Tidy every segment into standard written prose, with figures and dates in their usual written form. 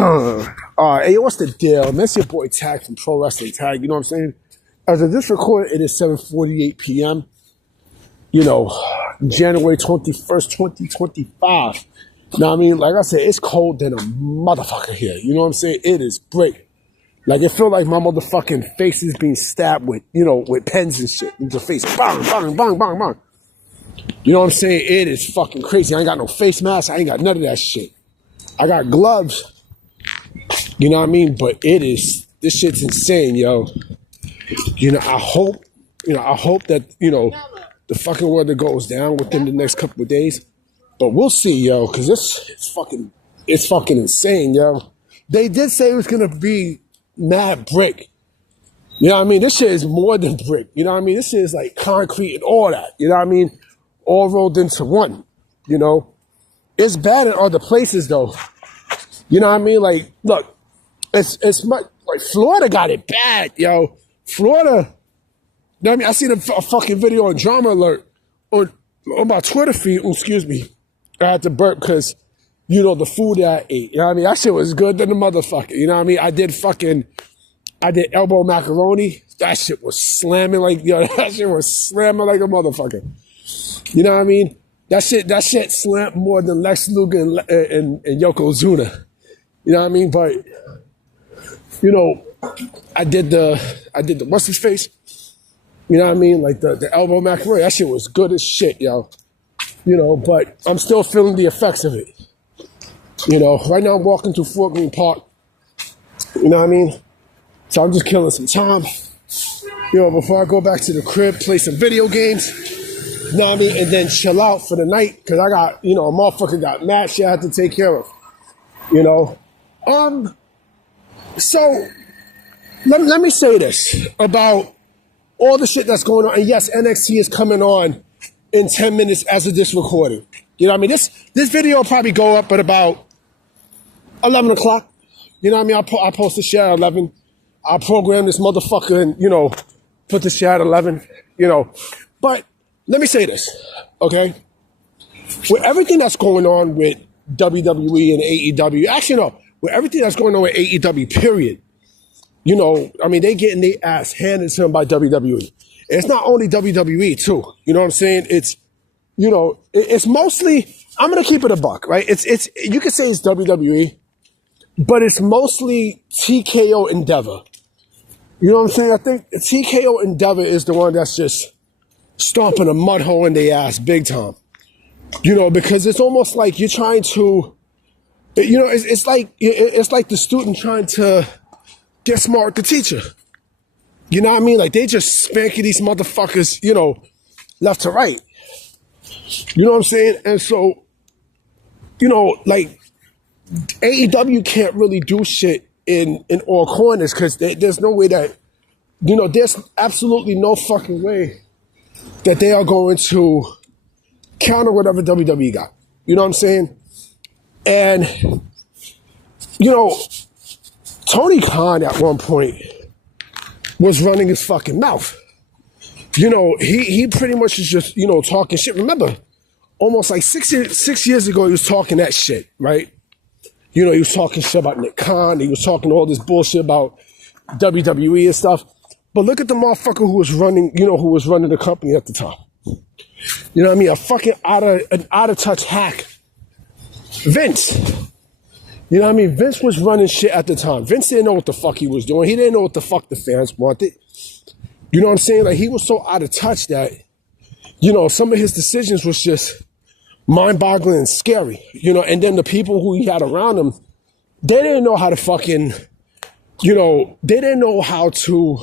Hey, what's the deal? That's your boy Tag from Pro Wrestling Tag. You know what I'm saying? As of this recording, it is 7:48 p.m. You know, January 21st, 2025. Now, I mean, like I said, it's cold than a motherfucker here. You know what I'm saying? It is great. Like, it feel like my motherfucking face is being stabbed with, with pens and shit. In the face. Bang, bang, bang, bang, bang. You know what I'm saying? It is fucking crazy. I ain't got no face mask. I ain't got none of that shit. I got gloves. You know what I mean? But this shit's insane, yo. I hope that, the fucking weather goes down within the next couple of days. But we'll see, yo, because it's fucking insane, yo. They did say it was gonna be mad brick. You know what I mean? This shit is more than brick. You know what I mean? This shit is like concrete and all that. You know what I mean? All rolled into one. It's bad in other places though. You know what I mean? Like, look, it's much like Florida got it bad, yo. Florida. You know what I mean? I seen a fucking video on Drama Alert on my Twitter feed. Oh, excuse me. I had to burp because, the food that I ate. You know what I mean? That shit was good than the motherfucker. You know what I mean? I did elbow macaroni. That shit was slamming like, that shit was slamming like a motherfucker. You know what I mean? That shit slammed more than Lex Luger and Yokozuna. You know what I mean? But, I did the what's his face? You know what I mean? Like the elbow macaroni. That shit was good as shit, yo. But I'm still feeling the effects of it. Right now I'm walking through Fort Greene Park. You know what I mean? So I'm just killing some time. Before I go back to the crib, play some video games. You know what I mean? And then chill out for the night. Because I got, a motherfucker got mad shit I had to take care of. So let me say this about all the shit that's going on. And yes, NXT is coming on in 10 minutes as of this recording. You know what I mean? This video will probably go up at about 11 o'clock. You know what I mean? I'll post the shit at 11. I'll program this motherfucker and, put the shit at 11, But let me say this, okay? With everything that's going on with WWE and AEW, actually, no, with everything that's going on with AEW, period, they getting their ass handed to them by WWE. And it's not only WWE, too. You know what I'm saying? It's, it's mostly, I'm going to keep it a buck, right? It's you could say it's WWE, but it's mostly TKO Endeavor. You know what I'm saying? I think TKO Endeavor is the one that's just stomping a mud hole in their ass big time. Because it's almost like you're trying to, it's like the student trying to get smart with the teacher. You know what I mean? Like they just spanking these motherfuckers, left to right. You know what I'm saying? And so, like AEW can't really do shit in all corners because there's no way that, there's absolutely no fucking way that they are going to counter whatever WWE got. You know what I'm saying? And, Tony Khan at one point was running his fucking mouth. He pretty much is just, talking shit. Remember, almost like 6 years ago, he was talking that shit, right? He was talking shit about Nick Khan. He was talking all this bullshit about WWE and stuff. But look at the motherfucker who was running, the company at the time. You know what I mean? A fucking out of touch hack. Vince. You know what I mean? Vince was running shit at the time. Vince didn't know what the fuck he was doing. He didn't know what the fuck the fans wanted. You know what I'm saying? Like he was so out of touch that, some of his decisions was just mind-boggling and scary. And then the people who he had around him, they didn't know how to fucking, they didn't know how to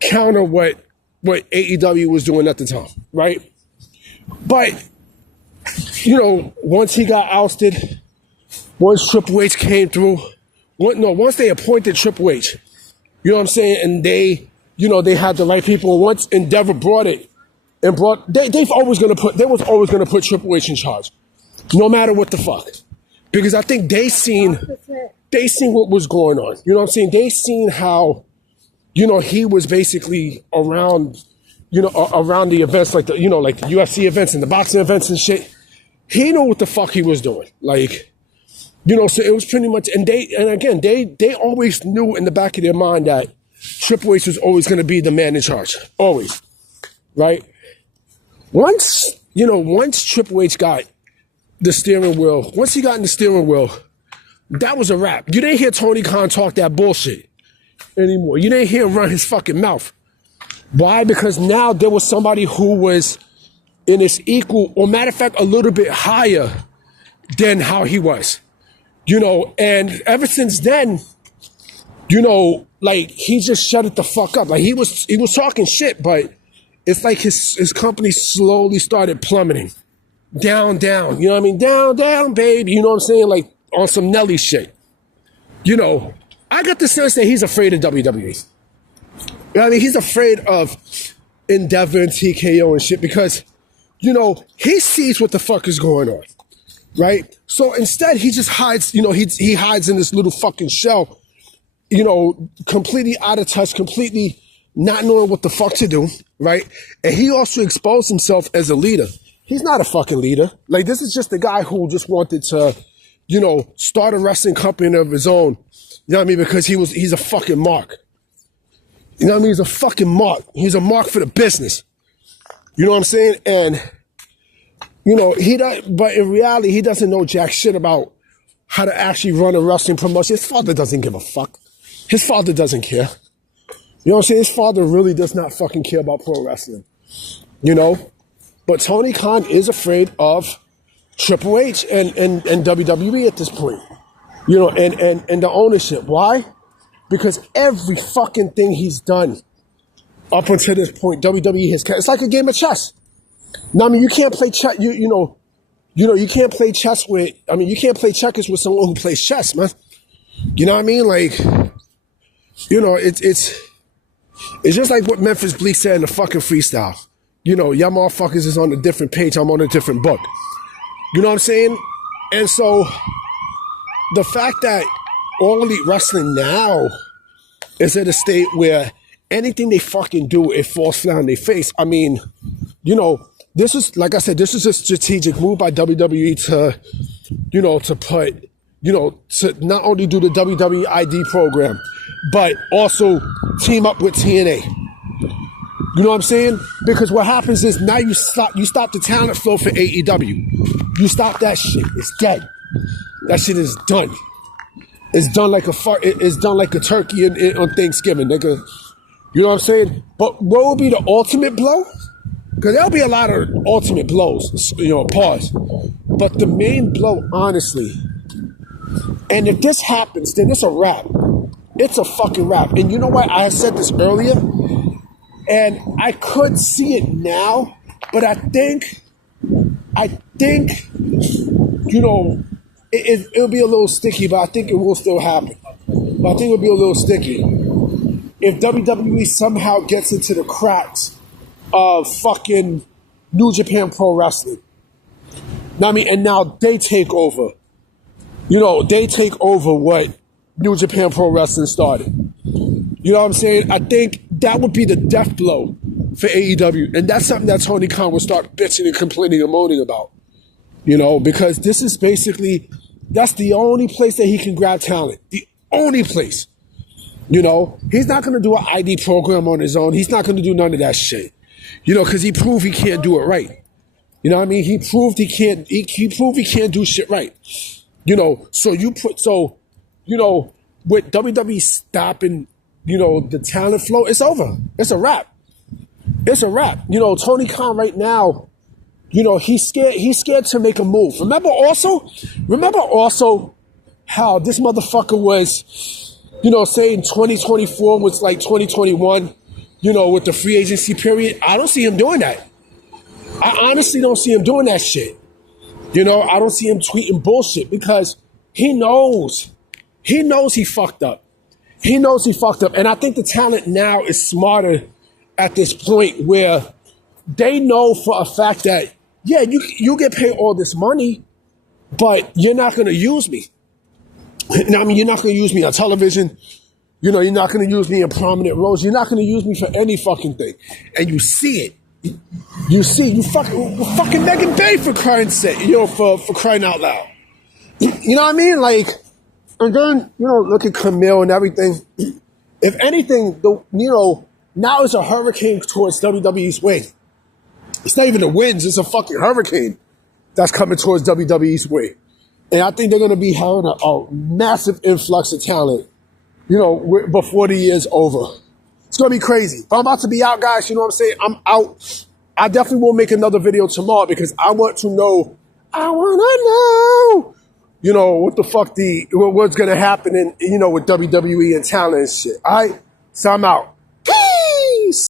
counter what AEW was doing at the time, right? But, once he got ousted, once Triple H came through, once they appointed Triple H, you know what I'm saying? And they had the right people. Once Endeavor brought it, and they was always gonna put Triple H in charge, no matter what the fuck, because I think they seen what was going on. You know what I'm saying? They seen how, he was basically around the events like the UFC events and the boxing events and shit. He knew what the fuck he was doing. Like, So it was pretty much, and again, they always knew in the back of their mind that Triple H was always going to be the man in charge. Always. Right? Once Triple H got the steering wheel, once he got in the steering wheel, that was a wrap. You didn't hear Tony Khan talk that bullshit anymore. You didn't hear him run his fucking mouth. Why? Because now there was somebody who was in his equal, or matter of fact, a little bit higher than how he was. And ever since then, like he just shut it the fuck up. Like he was talking shit, but it's like his company slowly started plummeting. Down. You know what I mean? Down, baby. You know what I'm saying? Like on some Nelly shit. I got the sense that he's afraid of WWE. He's afraid of Endeavor and TKO and shit because, he sees what the fuck is going on. Right? So instead, he just hides, he hides in this little fucking shell, completely out of touch, completely not knowing what the fuck to do, right? And he also exposed himself as a leader. He's not a fucking leader. Like, this is just the guy who just wanted to, start a wrestling company of his own. You know what I mean? Because he's a fucking mark. You know what I mean? He's a fucking mark. He's a mark for the business. You know what I'm saying? And, but in reality, he doesn't know jack shit about how to actually run a wrestling promotion. His father doesn't give a fuck. His father doesn't care. You know what I'm saying? His father really does not fucking care about pro wrestling. But Tony Khan is afraid of Triple H and WWE at this point. And the ownership. Why? Because every fucking thing he's done up until this point, WWE has. It's like a game of chess. Now, you can't play chess. You can't play chess with. You can't play checkers with someone who plays chess, man. You know what I mean? Like, it's just like what Memphis Bleak said in the fucking freestyle. Y'all motherfuckers is on a different page. I'm on a different book. You know what I'm saying? And so the fact that All Elite Wrestling now is at a state where anything they fucking do, it falls flat on their face. This is, like I said, this is a strategic move by WWE to put, to not only do the WWE ID program, but also team up with TNA. You know what I'm saying? Because what happens is now you stop the talent flow for AEW. You stop that shit. It's dead. That shit is done. It's done like a turkey on Thanksgiving, nigga. You know what I'm saying? But what will be the ultimate blow? Because there'll be a lot of ultimate blows, pause. But the main blow, honestly, and if this happens, then it's a wrap. It's a fucking wrap. And you know what? I said this earlier, and I could see it now, but I think, it'll be a little sticky, but I think it will still happen. But I think it'll be a little sticky. If WWE somehow gets into the cracks of fucking New Japan Pro Wrestling. And now they take over. They take over what New Japan Pro Wrestling started. You know what I'm saying? I think that would be the death blow for AEW. And that's something that Tony Khan will start bitching and complaining and moaning about. Because this is basically, that's the only place that he can grab talent. The only place. He's not going to do an ID program on his own. He's not going to do none of that shit. Because he proved he can't do it right. You know what I mean? He proved he can't do shit right. With WWE stopping, the talent flow, it's over. It's a wrap. It's a wrap. Tony Khan right now, he's scared to make a move. Remember also how this motherfucker was, saying 2024 was like 2021, with the free agency period. I don't see him doing that. I honestly don't see him doing that shit. I don't see him tweeting bullshit because he knows he fucked up. He knows he fucked up. And I think the talent now is smarter at this point where they know for a fact that, yeah, you get paid all this money, but you're not going to use me. You're not going to use me on television. You're not going to use me in prominent roles. You're not going to use me for any fucking thing. And you see it. You fucking Megan Bay for crying sake, for crying out loud. You know what I mean? Like, and then, look at Camille and everything. If anything, now it's a hurricane towards WWE's way. It's not even the winds, it's a fucking hurricane that's coming towards WWE's way. And I think they're going to be having a massive influx of talent, before the year's over. It's going to be crazy. But I'm about to be out, guys. You know what I'm saying? I'm out. I definitely will make another video tomorrow because I want to know. What the fuck what's going to happen with WWE and talent and shit. All right? So I'm out.